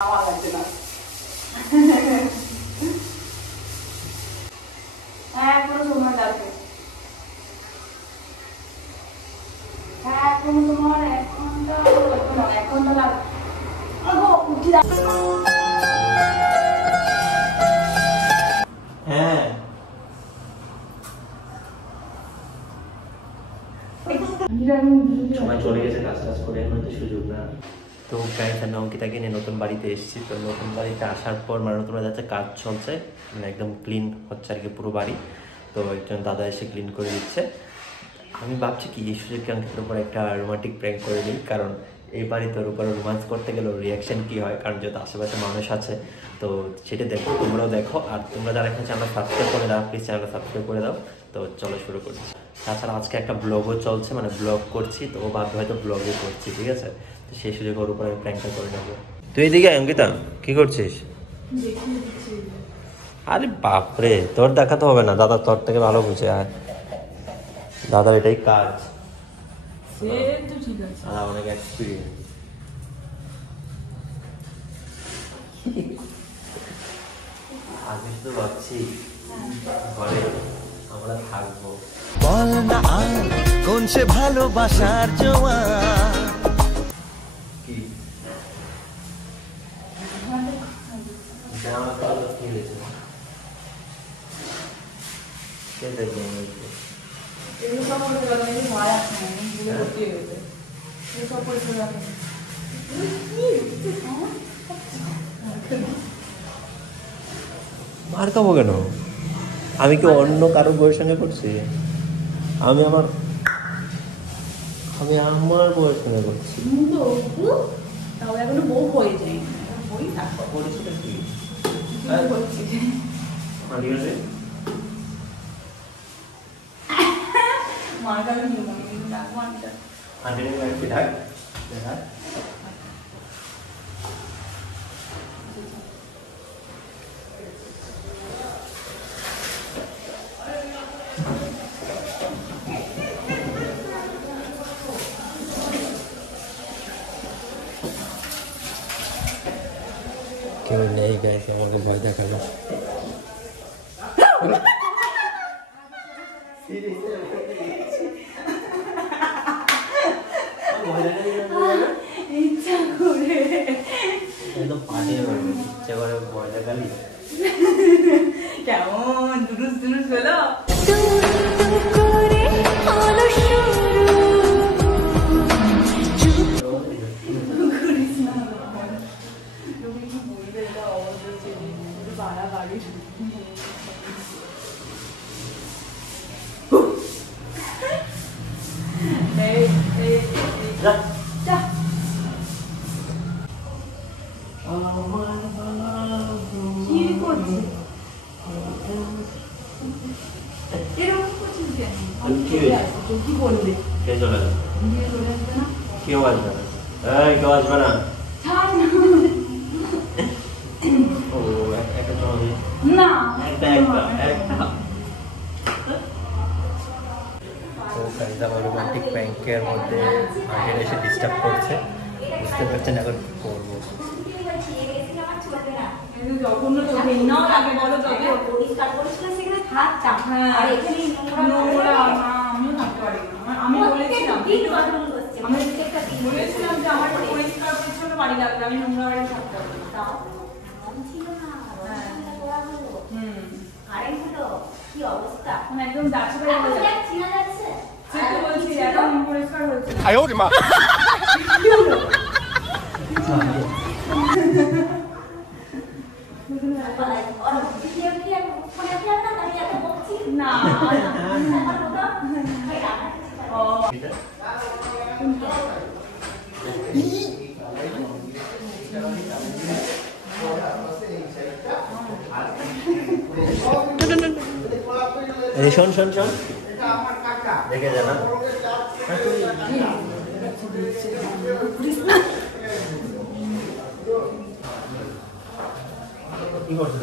আমার লাগছে না। হ্যাঁ এখনো সময় লাগবে। হ্যাঁ এখনো তোমার 1 ঘন্টা না 1 ঘন্টা লাগবে। উঠি হ্যাঁ সময় চলে গেছে, কাজ টাজ করে এখন তো সুযোগ না। তো গাইস আমি অঙ্কিতাকে নিয়ে নতুন বাড়িতে এসেছি। তো নতুন বাড়িতে আসার পর মানে নতুন বাড়িতে কাজ চলছে, মানে একদম ক্লিন হচ্ছে আর কি পুরো বাড়ি। তো একজন দাদা এসে ক্লিন করে দিচ্ছে। আমি ভাবছি কি এই সুযোগকে অঙ্কিতার উপর একটা রোমান্টিক প্র্যাঙ্ক করে নিই, কারণ এই বাড়িতে ওর উপরে রোমান্স করতে গেলে ওর রিয়াকশন কী হয়, কারণ যেহেতু আশেপাশে মানুষ আছে। তো সেটা দেখো, তোমরাও দেখো। আর তোমরা যারা এখন চ্যানেল সাবস্ক্রাইব করে দাও, প্লিজ চ্যানেলটা সাবস্ক্রাইব করে দাও। তো চলো শুরু করছি। তাছাড়া আজকে একটা ব্লগও চলছে, মানে ব্লগ করছি, তো ও ভাববে হয়তো ব্লগও করছি, ঠিক আছে? তো সেই সুযোগে ওর উপরে আমি প্র্যাঙ্কটা করে নেবো। তুই এদিকে অঙ্কিতা কি করছিস? আরে বাপরে, তোর দেখাতে হবে না, দাদা তোর থেকে ভালো বুঝে। আর দাদার এটাই কাজ, দাদা অনেক এক্সপিরিয়েন্স। আমি তো ভাবছি ঘরে আমরা থাকবো। বল না আর কোন সে ভালোবাসার জোয়ার কি জামা কাপড় কিনেছে কে দেখবে? এগুলো সব করে গেল এই ভয় আছে না এগুলো করতে হয়েছে এই সব করে চলে যাবে মার খাবো কেন? আমি কি অন্য কারো বউয়ের সঙ্গে করছি? আমি আমার বউয়ের সঙ্গে করছি। তো তাহলে এখনো বউ হয়ে যায় বই থাকবো পরিচিত কি বলছি ঠিক আছে। মার কাছে নিয়ে মনে কিন্তু রাখবো আনটা আন্টি একটু ঢাক দেখা। কেউ নেই গাইস, আমাকে ভয় দেখালো। ইচ্ছা করে একদম পাঠিয়ে ইচ্ছে করে ভয় দেখালি। কেমন দুরুস দুরুস হলো কি বলবে কে চলে গেল? কেউ আসবে না, কেউ আসবে না। ও একটা চলে না একটা তো গাইজ আমার রোমান্টিক প্র্যাঙ্কের মধ্যে আগের এসে ডিস্টার্ব করছে, বুঝতে পারছেন এখন কি করবো। জঘন্য চোখে নাও আগে বলো তবে পরিষ্কার করেছিল সেখানে থাকতাম আর এখানে নোংরা আমিও থাকতে পারি না আমি বলেছিলাম আমি বলেছিলাম যে আমার পরিষ্কার পরিচ্ছন্ন বাড়ি লাগবে আমি নোংরা বাড়ি থাকতে পারি না তাও ছিল না করা হলো কারেন্ট হলো কি অবস্থা মানে একদম যাচ্ছে বাড়ি হয়ে যাচ্ছে চিনা যাচ্ছে সে তো বলছি এখন পরিষ্কার হয়েছে আয়ো রে মা না শোন শোন শোন দেখে যা না কি করছিস?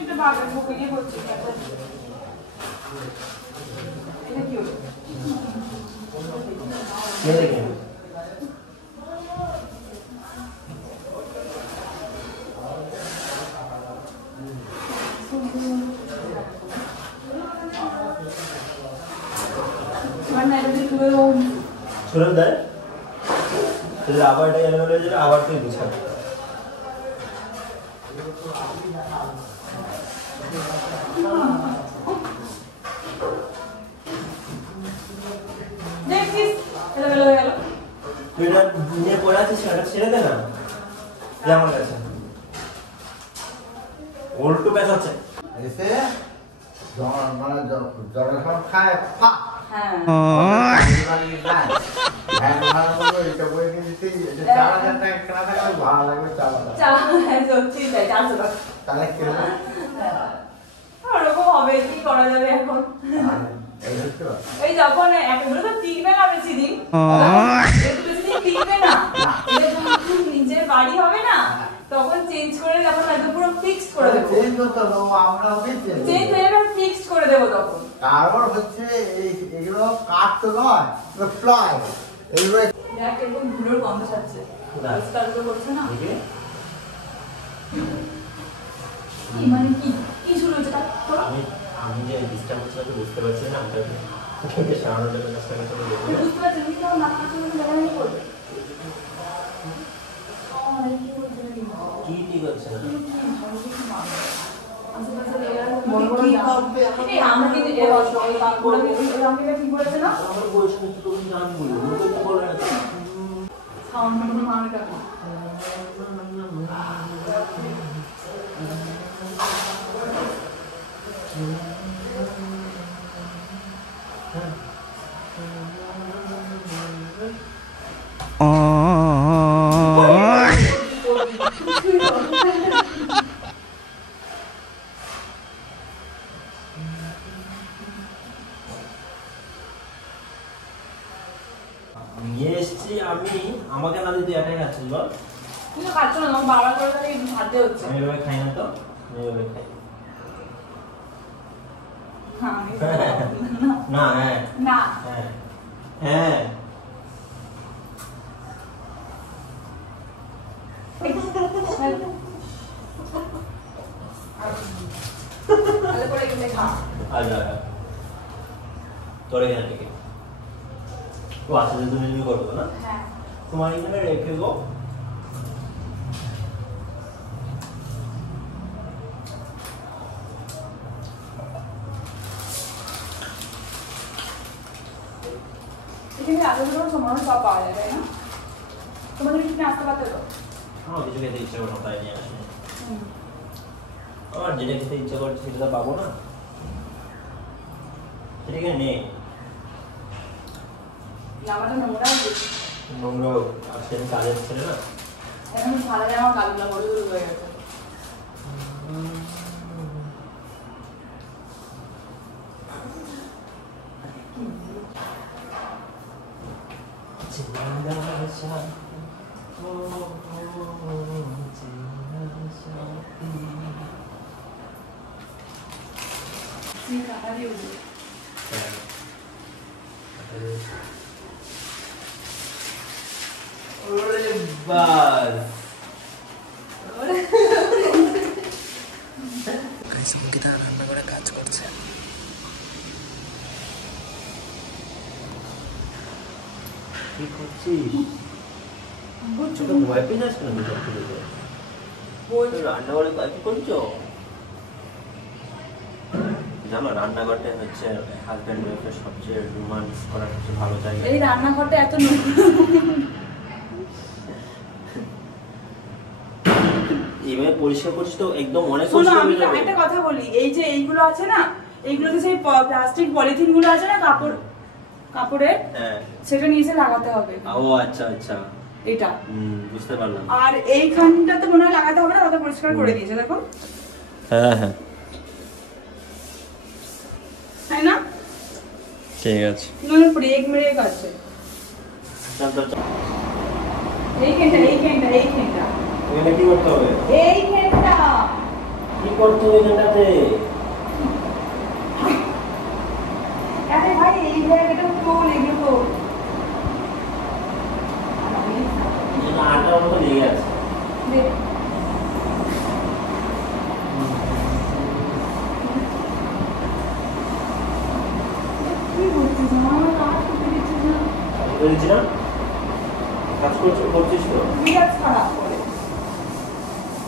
এটা বাবার বুকে গিয়ে বলছি এটা কি হলো ছুঁড়ে দেবো। ছুড়ে দেয় তাহলে আবার এটা এলোমেলো হয়ে যাবে, আবার তুই গুছাবি। দেখছিস এলোমেলো হয়ে গেল। তুই এটা নিয়ে পড়ে আছিস, এটা ছেড়ে দে না, এই আমার কাছে উল্টো প্যাচ আছে। এসে মানে জলের সব খায় ফা হ্যাঁ এটা বই কিনছি, এটা 4,000 টাকা কেনা থাকলে ভালো লাগবে। সত্যি তাই, 400 টাকা। তাহলে কি হবে? ওরকম হবে, কি করা যাবে এখন? এই যখন এগুলো তো টিকবে না বেশি দিন, এগুলো বেশি দিন টিকবে না। এটা যখন নিজের বাড়ি হবে না, তখন চেঞ্জ করে যখন একদম পুরো ফিক্সড করে দেবো। চেঞ্জ করতে হবে, আমরা চেঞ্জ হয়ে যাবে, ফিক্সড করে দেবো তখন। তারপর হচ্ছে এগুলো কাঠ তো নয়, ফ্লাই এগুলো দেখ একদম ধুলোর গন্ধ ছাড়ছে, পরিষ্কার তো করছে না। কি মানে কি কি শুরু হয়েছে তার তোর? আমি যে ডিস্টার্ব হচ্ছে না বুঝতে পারছি না, আমি তোকে সারানোর জন্য চেষ্টা করছি। বুঝতে পারছি তুমি কেমন না কাজ করে জায়গায় করবে। কি ঠিক হচ্ছে না? আমরা কিন্তু কি বলেছে না আমার বয়স কিন্তু তুমি জানবো তো বলবে না। সাউন্ড মানে মার কাছে নিয়ে এসছি আমি, আমাকে না দিতে এটাই খাচ্ছিস বল? তুই তো খাচ্ছ না, তোমার বাবার করে তাহলে খাতে হচ্ছে। আমি এভাবে খাই না তো, আমি এভাবে খাই না। হ্যাঁ না হ্যাঁ হ্যাঁ তাহলে পরে এখানে খা। আচ্ছা তোর এখান থেকে ও আচ্ছা তুমি তুমি করবো না, হ্যাঁ তোমার এখানে রেখে গো। এখানে আলাদা সময় সব পাওয়া যাবে না? তোমাদের এখানে আসতে পারতে তো? আমার কিছু খেতে ইচ্ছা করো তাই নিয়ে আসি। আমার যেটা খেতে ইচ্ছা করছে সেটা তো পাবো না, সেটা এখানে নেই। জামাটা নোংরা নোংরা আসছে কাজের ছেলে না, এখন সারা আমার কালগুলো বড় শুরু হয়ে গেছে। অঙ্কিতা রান্না করে কাজ করছে। কি করছিস? ছোট ভয় পেয়ে যাচ্ছে না? রান্নাঘরে কাজ করছো? জানো রান্নাঘরটা হচ্ছে হাজব্যান্ড ওয়াইফের সবচেয়ে রোমান্স করার সবচেয়ে ভালো জায়গা। এই রান্নাঘরটা এত নোংরা, এইভাবে পরিষ্কার করছিস তো একদম অনেক শোনো পরিষ্কার আমি হয়ে যাবে। একটা কথা বলি, এই যে এইগুলো আছে না, এইগুলোতে সেই প্লাস্টিক পলিথিন গুলো আছে না কাপড়ের, হ্যাঁ সেটা নিয়ে এসে লাগাতে হবে। ও আচ্ছা আচ্ছা এটা বুঝতে পারলাম। আর এইখানটাতে মনে হয় লাগাতে হবে না, ওটা পরিষ্কার করে দিয়েছে দেখো। হ্যাঁ হ্যাঁ তাই না? ঠিক আছে নয় ব্রেক ব্রেক আছে। চল চল চল। এইখানটা এখানে কি করতে হবে? কি করতে হবে এখানটাতে? আরে ভাই এই জায়গাটা তোল, এগুলো তোল। আটার মতো লেগে আছে। কি করছিস? আমার কাজ করতে দিচ্ছিস না। করে দিচ্ছি না? কাজ করছিস তো? মেজাজ খারাপ করে।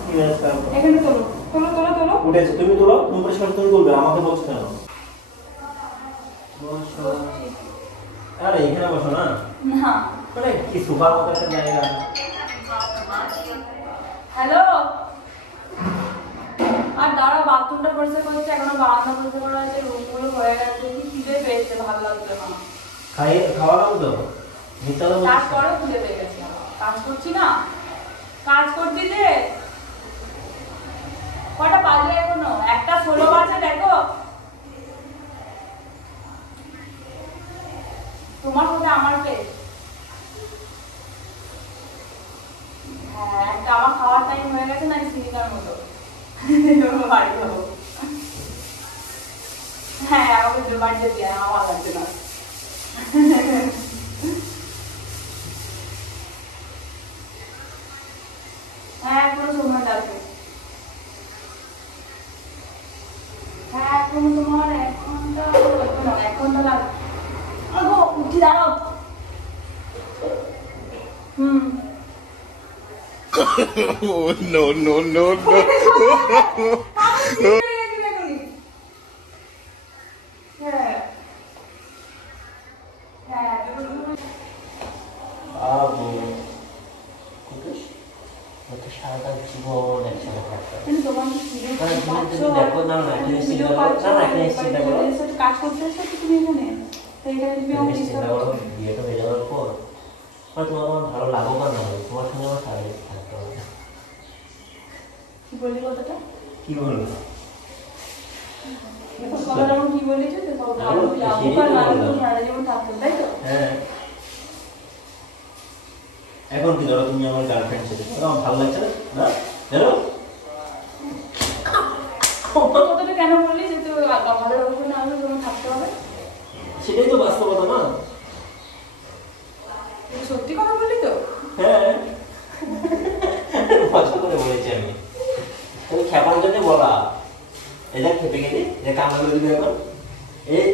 কি মেজাজ খারাপ? এখানে তোলো তোলো তোলো তোলো। উঠেছে, তুমি তোলো, তুমি পরিষ্কার তুমি বলবে, আমাকে বলছো কেন? আরে এখানে বসো না। না মানে কি সুপার মতো একটা জায়গা। হ্যালো, আর দাঁড়া, বাথরুমটা পরিষ্কার করছে, এখনো বারান্দা পরিষ্কার করা আছে, রুমগুলো হয়ে গেছে, কি খিদে পেয়েছে, ভালো লাগছে না। খাওয়া দাও তো মিথ্যা কথা তারপরেও খিদে পেয়ে গেছে, কাজ করছি না, কাজ করছি যে। কটা বাজে এখনো? 1:16 বাজে, দেখো। তোমার কোথায় আমার পেট? হ্যাঁ, একটা আমার খাওয়ার টাইম হয়ে গেছে না, সিনেমার মতো বাড়ি যাবো। হ্যাঁ, আমাকে বাড়িতে দিয়ে আমার লাগছে না। হ্যাঁ, এখনো সময় লাগবে। হ্যাঁ, এখনো তোমার 1 ঘন্টা, 1 ঘন্টা লাগবে। আগো উঠি, দাঁড়াও। Oh, no, no, no, no. সারাটা জীবন একসাথে থাকতে কাজ করতে এসো তুমি এখানে, চিন্তা করো বিয়েটা হয়ে যাওয়ার পর তোমার আমার ভালো লাভবান না হবে, তোমার সঙ্গে আমার সারা জীবন থাকতে হবে। কি বললি কথাটা? কি বলবো? কি বলেছ? সারা জীবন থাকতে, তাই তো? হ্যাঁ। এখন কি ধরো তুমি আমার গার্লফ্রেন্ড ছিল, আমার ভালো লাগছে না? ধরো কথাটা কেন বললি যে তুই আমাদের ওপর না হলে তোমার থাকতে হবে? সেটাই তো বাস্তবতা না? সত্যি কথা বললি তো? হ্যাঁ, মজা করে বলেছি আমি, তুমি খেপার জন্য বলা। এই দেখ খেপে গেলি, যে কান্না করে দিবি এখন,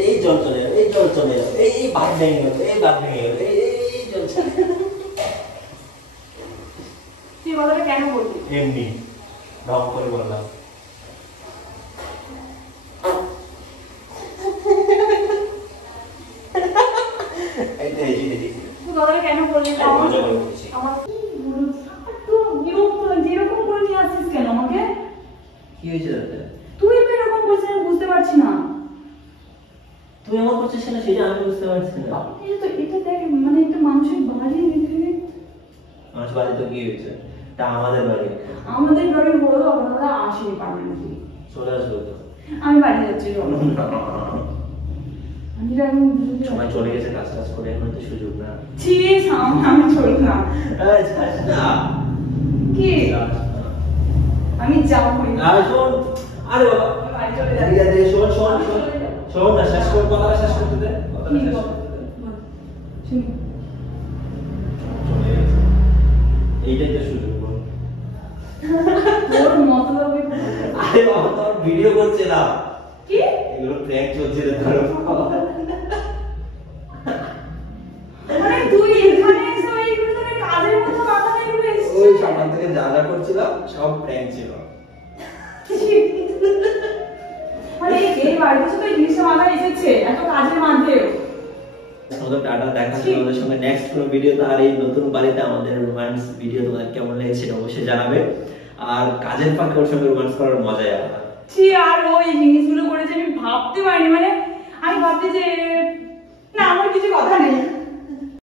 এই জল চলে যাবে, এই জল চলে যাবে, এই বাদ ভেঙে গেল, এই বাদ ভেঙে গেল, এই জল চলে তুই কথাটা কেন বললি? এমনি ঢং করে বললাম। কথাটা কেন বললি? মজা করে বলেছি। আমার যেরকম করে নিয়ে আসছিস কেন আমাকে? কি হয়েছে দাদা? তুই তো এরকম করছিস, আমি বুঝতে পারছি না। তুই আমার করছিস না, সেটা আমি বুঝতে পারছি না। এটা দেখ, মানে একটা মানুষের বাড়ি, মানুষ বাড়ি তো কি হয়েছে? এটা আমাদের বাড়ি। আমাদের বাড়ি বলো, আপনারা আসেনি পারমানেন্টলি। চলে আসবে তো। আমি বাড়ি যাচ্ছি। সময় চলে গেছে, কাজ করে, এখন তো সুযোগ না। আমি চলি না। কি আমি যাবো? আরে বাবা, শোন না, শেষ কর, কথাটা শেষ করতে দে। এইটাই তো সুযোগ। আরে বাবা, তোর ভিডিও করছে না কি? এগুলো প্র্যাঙ্ক চলছে রে ধরো। মানে তুই এখানে এসে এইগুলো তোর কাজের মতো মাথা নিয়ে এসেছিস? ওই সামনে থেকে যা যা করছিলাম সব প্র্যাঙ্ক ছিল। মানে এই বাড়িতে শুধু এই জিনিসটা মাথায় এসেছে এত কাজের মাঝে। আমাদের টাটা, দেখা হচ্ছে আমাদের সঙ্গে নেক্সট কোনো ভিডিওতে। আর এই নতুন বাড়িতে আমাদের রোম্যান্স ভিডিও তোমাদের কেমন লেগেছে সেটা অবশ্যই জানাবে। আর কাজের ফাঁকে ওর সঙ্গে রোম্যান্স করার মজাই আলাদা। আর ওই জিনিসগুলো করেছে আমি ভাবতে পারিনি, মানে আমি ভাবতে যে না, আমার কিছু কথা নেই।